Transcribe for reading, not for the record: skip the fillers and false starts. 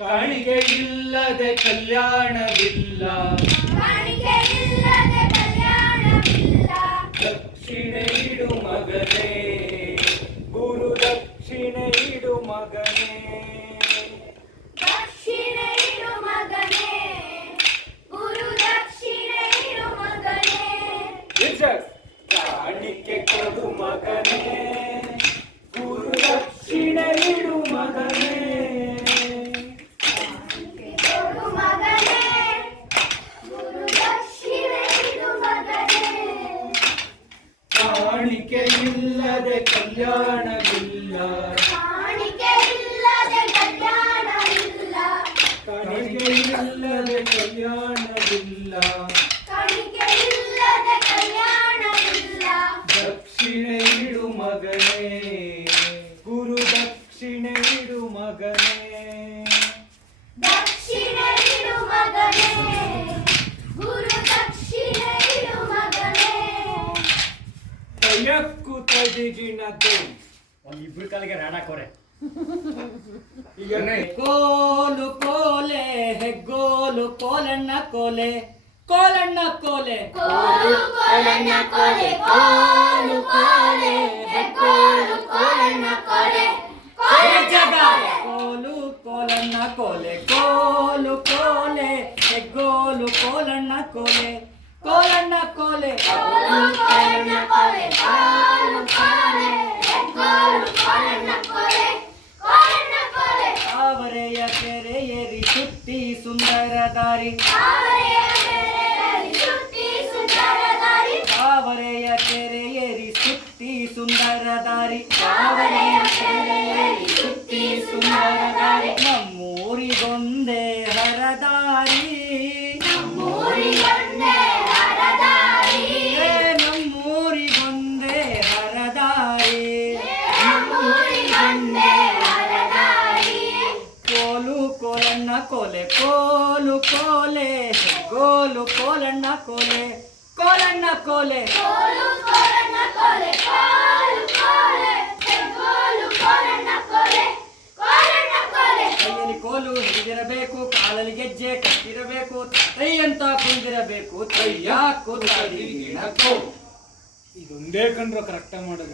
ಕಾಣಿಕೆ ಇಲ್ಲದೆ ಕಲ್ಯಾಣವಿಲ್ಲ, ಕಾಣಿಕೆ ಇಲ್ಲದೆ ಕಲ್ಯಾಣವಿಲ್ಲ. ದಕ್ಷಿಣೆ ಇಡು ಮಗನೇ, ಗುರು ದಕ್ಷಿಣೆ ಇಡು ಮಗನೇ, ದಕ್ಷಿಣೆ ಇಡು ಮಗನೇ, ಗುರು ದಕ್ಷಿಣೆ ಇಡು ಮಗನೇ. ಕಾಣಿಕೆ ಕೊಡು ಮಗನೇ, ಗುರು ದಕ್ಷಿಣೆ ಇಡು ಮಗನೇ, ಕೊಡು ಮಗನೇ, ಗುರು ದಕ್ಷಿಣೆ ಇಡು ಮಗನೇ. ಕಾಣಿಕೆ ಇಲ್ಲದೆ ಕಲ್ಯಾಣವಿಲ್ಲ, ಕಾಣಿಕೆ ಇಲ್ಲದೆ ಕಲ್ಯಾಣವಿಲ್ಲ, ಕಾಣಿಕೆ ಇಲ್ಲದೆ ಕಲ್ಯಾಣವಿಲ್ಲ, ಕಾಣಿಕೆ ಇಲ್ಲದೆ ಕಲ್ಯಾಣವಿಲ್ಲ. ದಕ್ಷಿಣೆ ಇಡು ಮಗನೇ, ಗುರು ದಕ್ಷಿಣೆ ಇಡು ಮಗನೇ, ದಕ್ಷಿಣೆ ಇಡು ಮಗನೇ, ಗುರು ದಕ್ಷಿಣೆ ಇಡು ಮಗನೇ. ಕೈಯಕ್ಕೂ ತದಿಗಿನದು ಇಬ್ರು ಕಾಲಿಗೆ ರಾಡಾಕೋರೆ. ಈಗ ಕೋಲು ಕೋಲೆ ಹೆಗ್ಗೋಲು ಕೋಲಣ್ಣ ಕೋಲೆ, ಕೋಲಣ್ಣ ಕೋಲೆ, ಕೋಲು ಕೋಲಣ್ಣ ಕೋಲೆ, ಕೋಲು ಕೋಲೆ, ಹೆಗ್ಗೋಲು ಕೋಲಣ್ಣ ಕೋಲೆ, ಕೋಲಣ್ಣ ಕೋಲೆ. ಕೋಲು ಕೋಲಣ್ಣ ಕೋಲೆ, ಕೋಲು ಕೋಲೆ ಹೆಗ್ಗೋಲು ಕೋಲಣ್ಣ ಕೋಲೆ, ಕೋಲಣ್ಣ ಕೋಲೆ, ಕೋಲು ಕೋಲಣ್ಣ ಕೋಲೆ, ಕೋಲು ಕೋಲೆ, ಹೆಗ್ಗೋಲು ಕೋಲಣ್ಣ ಕೋಲೆ, ಕೋಲಣ್ಣ ಕೋಲೆ. ತಾವರೆಯ ಕೆರೆ ಏರಿ ಸುತ್ತಿ ಸುಂದರ ದಾರಿ, ತಾವರೆಯ ಕೆರೆಯಲ್ಲಿ ಸುತ್ತಿ ಸುಂದರ ದಾರಿ, ತಾವರೆಯ ಕೆರೆ ಏರಿ ಸುತ್ತಿ ಸುಂದರ ದಾರಿ, ತಾವರೆಯ ಕೆರೆಯಲ್ಲಿ ಸುತ್ತಿ ಸುಂದರ ದಾರಿ. ನಮ್ಮೂರಿಗೊಂದೇ ಹರದಾರಿ, ನಮ್ಮೂರಿಗೊಂದೇ ಹರದಾರಿ, ನಮ್ಮೂರಿಗೊಂದೇ ಹರದಾರಿ. ನಮ್ಮೂರಿಗೊಂದೇ ಹರದಾರಿ. ಕೋಲು ಕೋಲಣ್ಣ ಕೋಲೆ, ಕೋಲು ಕೋಲೆ ಗೋಲು ಕೋಲಣ್ಣ ಕೋಲೆ, ಕೋಲಣ್ಣ ಕೋಲೆ. ಕೋಲು ಕೋಲಣ್ಣ ಕೋಲೆ, ಕೋಲು ಕೋಲೆ, ಹೆಗ್ಗೋಲು ಕೋಲಣ್ಣ ಕೋಲೆ, ಕೋಲಣ್ಣ ಕೋಲೆ. ಕೈಯಲ್ಲಿ ಕೋಲು ಹಿಡಿದಿರಬೇಕು, ಕಾಲಲ್ಲಿ ಗೆಜ್ಜೆ ಕಟ್ಟಿರಬೇಕು, ತೈ ಅಂತ ಕುಂದಿರಬೇಕು, ತಯ್ಯ ಕೂತದಿಗಿಣಕ್ಕೋ. ಇದೊಂದೇ ಕಂಡ್ರು ಕರೆಕ್ಟಾಗಿ ಮಾಡೋದು.